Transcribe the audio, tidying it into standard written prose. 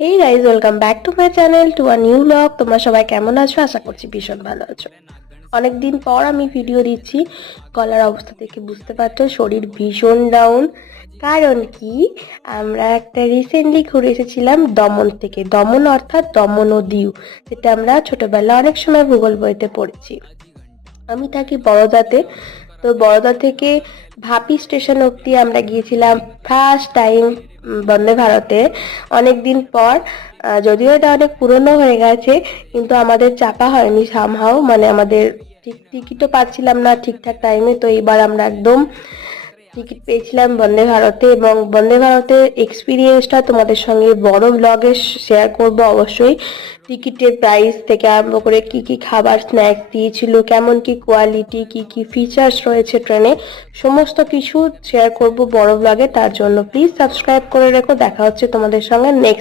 Hey guys, welcome back to my channel to a new blog. তোমরা সবাই কেমন আছো? আশা করছি ভীষণ ভালো আছো। অনেকদিন পর আমি ভিডিও দিচ্ছি। গলার অবস্থা থেকে বুঝতে পারছো শরীর ভীষণ ডাউন। কারণ কি, আমরা একটা রিসেন্টলি ঘুরে এসেছিলাম দমন থেকে। দমন অর্থাৎ দমন ও দিউ, যেটা আমরা ছোটবেলা অনেক সময় ভূগোল বইতে পড়েছি। আমি থাকি বড়দাতে। তো বড়দা থেকে ভাপি স্টেশন অবধি আমরা গিয়েছিলাম ফার্স্ট টাইম বন্দে ভারতে, অনেকদিন পর। যদিও এটা অনেক পুরনো হয়ে গেছে, কিন্তু আমাদের চাপা হয়নি সামহাও, মানে আমাদের টিকিটও পাচ্ছিলাম না ঠিকঠাক টাইমে। তো এবার আমরা একদম টিকিট পেয়েছিলাম বন্দে ভারতে, এবং বন্দে ভারতের এক্সপিরিয়েন্সটা তোমাদের সঙ্গে বড় ব্লগে শেয়ার করব অবশ্যই। টিকিটের প্রাইস থেকে আরম্ভ করে কি কি খাবার স্ন্যাক্স দিয়েছিল, কেমন কি কোয়ালিটি, কি কি ফিচার্স রয়েছে ট্রেনে, সমস্ত কিছু শেয়ার করব বড় ব্লগে। তার জন্য প্লিজ সাবস্ক্রাইব করে রেখো। দেখা হচ্ছে তোমাদের সঙ্গে নেক্সট